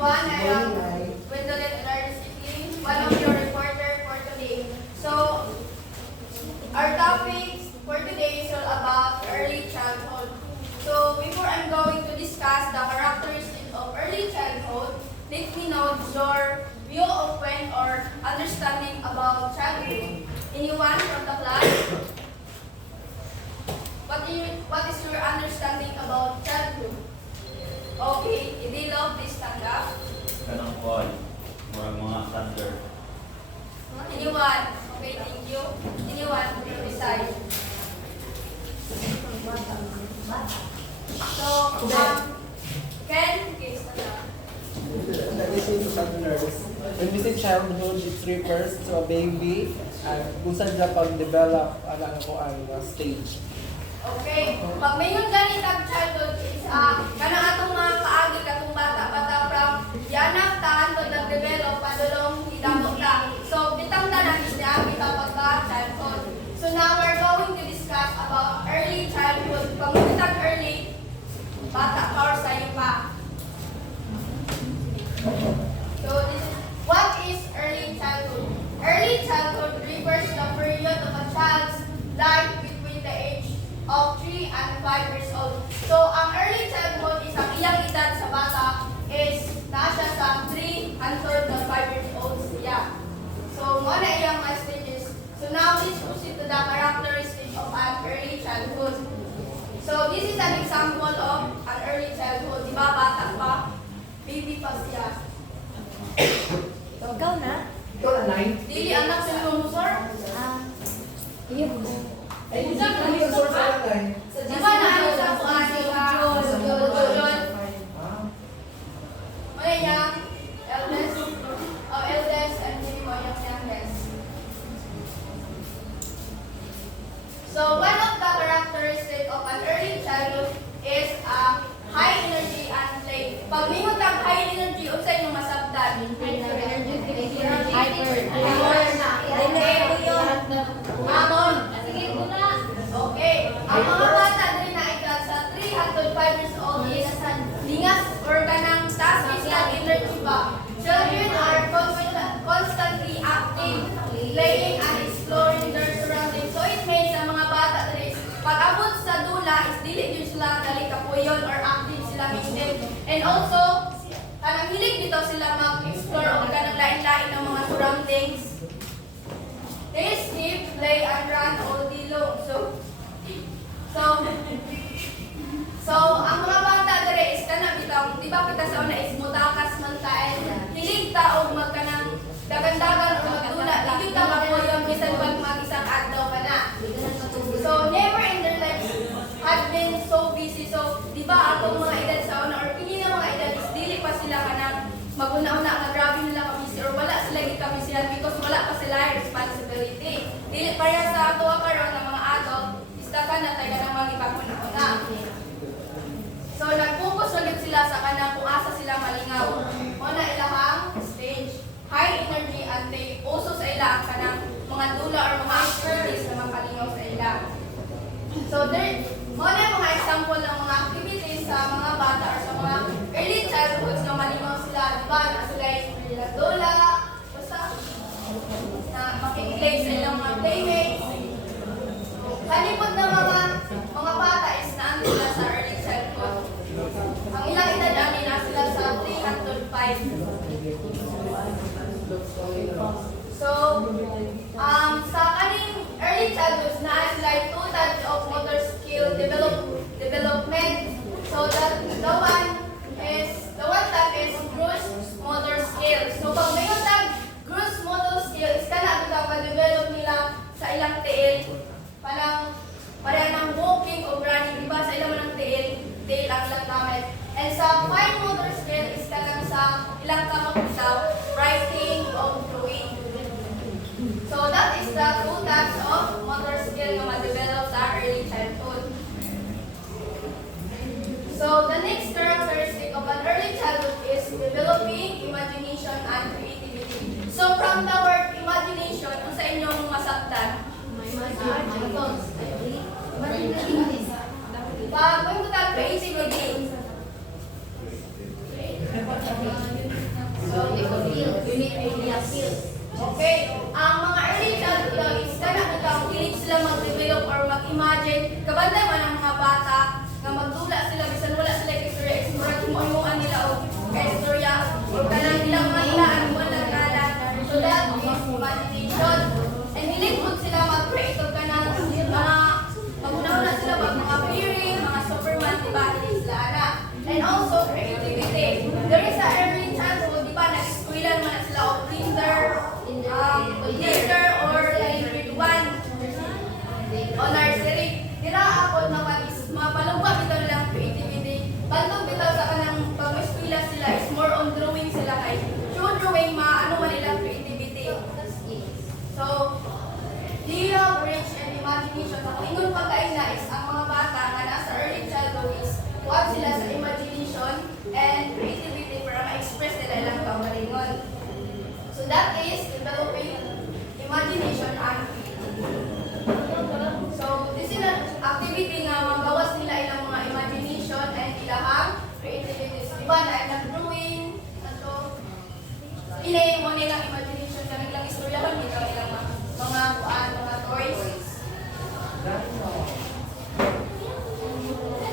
everyone. I am Gwendolyn Elardo, one of your reporter for today. So, our topic for today is all about early childhood. So, before I'm going to discuss the characteristics of early childhood, let me know your view of when or understanding about childhood. Anyone from the class? What is your understanding about childhood? Okay, Idilo, please stand up. Kanang call. Mga thunder. Anyone? Okay, thank you. Anyone? Beside. So, Ken, okay, stand up. When we say childhood, it refers to a baby at kung saan siya pag-develop ang stage. Okay, pag mayon ganit ang childhood is kanang atong mga kaagi katong bata-bata from yanak tahan to nag-develop padulong hidamot ta. So bitang tanan is niya kita pagka childhood. So now we're going to discuss about early childhood. Pag bitang early, bata pa or sayo pa. So this is what is early childhood? Early childhood refers to the period of a child's life between the age of 3 and 5 years old. So, ang early childhood is ang iyang edad sa bata is nasa sa 3 until the 5 years old siya. So, muna iyang mga stages. So, now let's proceed to the characteristics of an early childhood. So, this is an example of an early childhood. Diba, bata pa? Baby pa siya. So, ikaw na? Ikaw na, 9? Dili, anak sa lumusor? Iyo. Ay, hindi ka nila source sa lang. Di ba na ano sa kuhaan yung John? Muna yung eldest and hindi mo yung youngest. So one of the characteristics of an early childhood is high energy and play. Pag mingon tag high energy, unsa yung masabdan? Okay. Ang mga bata din na edad sa 3 hangtod 5 years old is lingas or kanang taas physical energy ba. Children are constantly active, playing and exploring their surroundings. So it means sa mga bata din pag abot sa dula is dili gyud sila dali kapuyon or active sila mismo. And also kanang hilig dito sila mag-explore o kanang lain-lain ng mga surroundings. They sleep, play, and run all day long. So, ang mga bata dere is kana bitaw, di ba kita sa una is mutakas man ta and hilig ta og magkanang dagan-dagan o magdula. Di ta mapuyon bisan pag mag-isang adlaw pa na. So, never in their lives had been so busy. So, di ba atong mga edad sa una or kini nga mga edad is dili pa sila kanang maguna-una nga grabe nila kabisi or wala sila gikabisihan because wala pa sila responsibility. Dili para sa ato karon nga mga adult, istakan na tayo ng mga ipapuna-una. So nag-focus ulit sila sa kanang kung asa sila malingaw. Una ilahang stage, high energy and they also sa ila ang kanang mga dula or mga activities na makalingaw sa ila. So there, muna mga example ng mga activities sa mga bata or sa mga early childhoods na malingaw sila. Diba? Na sila yung dula, basta na makikilig sa ilang mga playmates. Kalipod na mga bata is naan sila sa early childhood. Ang ilang edad ani na sila sa 3 hangtod 5. So, sa kaning early childhood na sila 2 types of motor skill development. So, the one type is gross motor skill. So, pag may gross motor skill, is kana ito pa-develop nila sa ilang tiil. Parang ng walking o running, diba? Sa ilang ng tail ang ilang gamit. And sa fine motor skill is kanang sa ilang kamot sa writing o drawing. So that is the 2 types of motor skill na ma-develop sa early childhood. So the next characteristic of an early childhood is developing imagination and creativity. So from the word imagination, ano sa inyong masabtan? Pag may creativity. Okay, ang mga early childhood is kana bitaw kilig sila mag-develop or mag-imagine. Kabantay man ang mga bata nga magdula sila bisan wala sila istorya explore mo nila o istorya o kanang ilang mga ilaan mo lang kada. So that is imagination. And hilig po sila mag-create og kanang mga maguna-una sila mga appearing, mga superman, diba? Hilig sila ana. And also creativity. There is a early childhood, di ba, nag-eskwela naman na sila o kinder or grade 1 o nursery. Dira ako na mapalugba bitaw nilang creativity. Bantog bitaw sa kanang pag-eskwela sila is more on drawing sila kay through drawing maano man nilang creativity. So, they have rich and imagination. Ang ingon pagkain na is ang mga bata nga nasa early childhood is kuwag sila sa imagination and creativity para ma-express nila ilang kaugalingon. So that is developing imagination and creativity. So this is an activity nga magawas nila ilang mga imagination and ilahang creativity. So diba na ilang drawing, ato, inay mo nilang imagination ka nilang istoryahan nila ilang mga kuan, mga toys.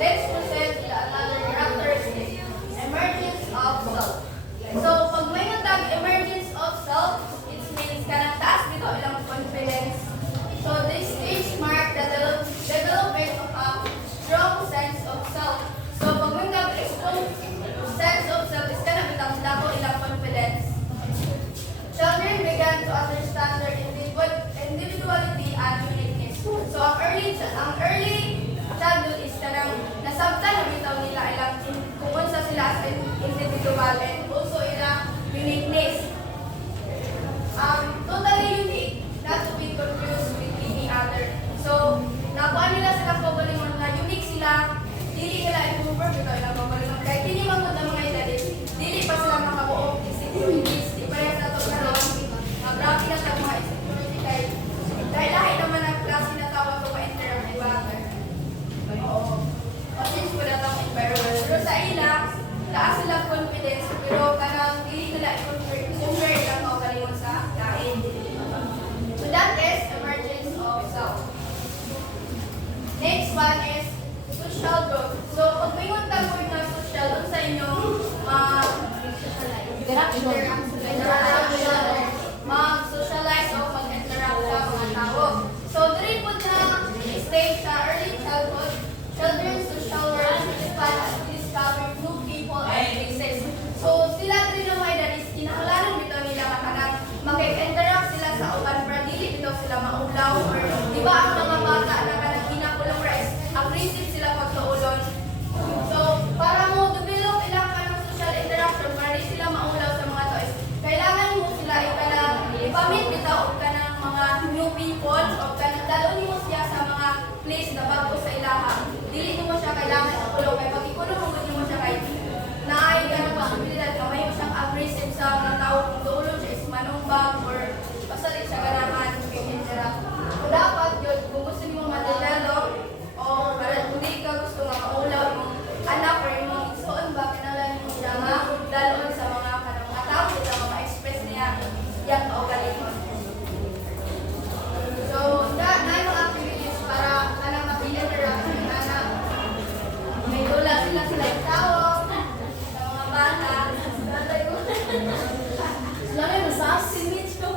Let's proceed to another characteristic, emergence of self. So, pag may natag emergence of self, it means kanang taas dito ilang confidence. So, this stage mark the development of a strong sense of self. So, pag may natag strong sense of self, is kanang bitang dako ilang confidence. Children began to understand their individuality and uniqueness. So, ang early childhood is kanang nasabtan na bitaw nila ilang kung unsa sila as individual and also ilang uniqueness. Totally unique, not to be confused with any other. So, nakuha nila sila kaugalingon na unique sila, dili nila i-convert bitaw ilang kaugalingon. Kahit hindi magod ang mga edad, dili pa sila makabuok insecurities, di pa yan nato karon. Mabraki na siya mga insecurity dahil lahat naman ang klase na tawag ko ma-interact with other. Oo. Change ko na itong environment. Pero sa ila, taas silang confidence, pero parang hindi nila i-compare lang kaugalingon sa lain. So that is emergence of self. Next one is social growth. So pag may tagpoy na social, dun sa inyong mag-socialize o mag-interact sa mga tao. So diri po na stage sa early childhood, children's social world discover new people and places. So sila rin naman na is kinahanglan bitaw nila makanang mag-interact sila sa uban para dili bitaw sila maulaw or di ba ang mga bata na kanang kinakulong rice, aggressive sila pagkaulon. So para mo develop ilang kanang social interaction para di sila maulaw sa mga toys, kailangan mo sila ipamit bitaw og kanang mga new people o kanang dalon mo siya sa mga place na bago sa ilaha. Dili mo siya kailangan ikulong kay pag ikulong mo siya kay naay kanang posibilidad na may siyang aggressive sa mga tao kung doon siya is manumbag or basta di siya ganahan interact. So dapat yun kung gusto niyo ma-develop o para hindi ka gusto nga maulaw yung anak or yung igsoon ba kinahanglan mo siya nga dalon sa mga kanang tao sa mga express niya yang kaugalingon. So, na yung activities para kanang mag-interact ng anak. May dula sila yung tao, sa mga bata. Sila may masasin nito.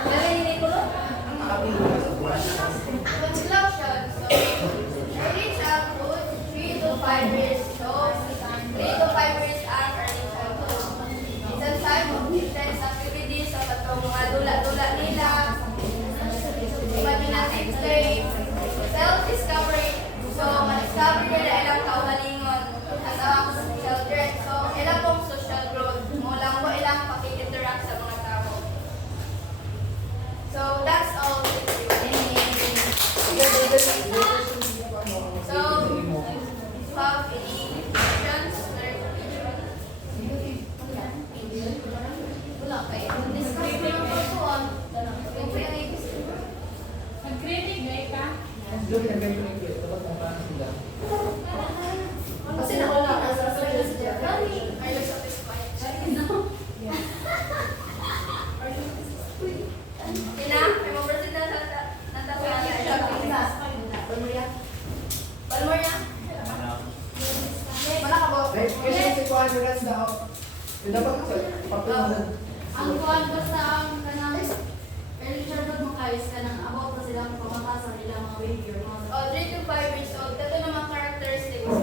Kaya hindi ko lang. Construction. So, early childhood, 3 to 5 years. So, 3 to 5 years ang early childhood. It's a time of intense activities sa patong mga dula-dula nila, imaginative play, self-discovery. So, ma-discover nila ilang kaugalingon as a children. So, ilang pong social growth. Mulang po ilang pakikinteract sa mga tao. So, that's all. So, have any questions? Wala kayo. Describe yung pagkuhan. Nag-critic, gaya ka? Doon na ganyan yung dapat ang parang sila. Kasi si Kuan Miras daw. Yung dapat kasi papunan. Ang kuhan basta ang kanang early childhood mo guys, kanang about na silang pamatasan nila mga baby or mga Oh, 3 to 5 years old. Ito naman characteristics.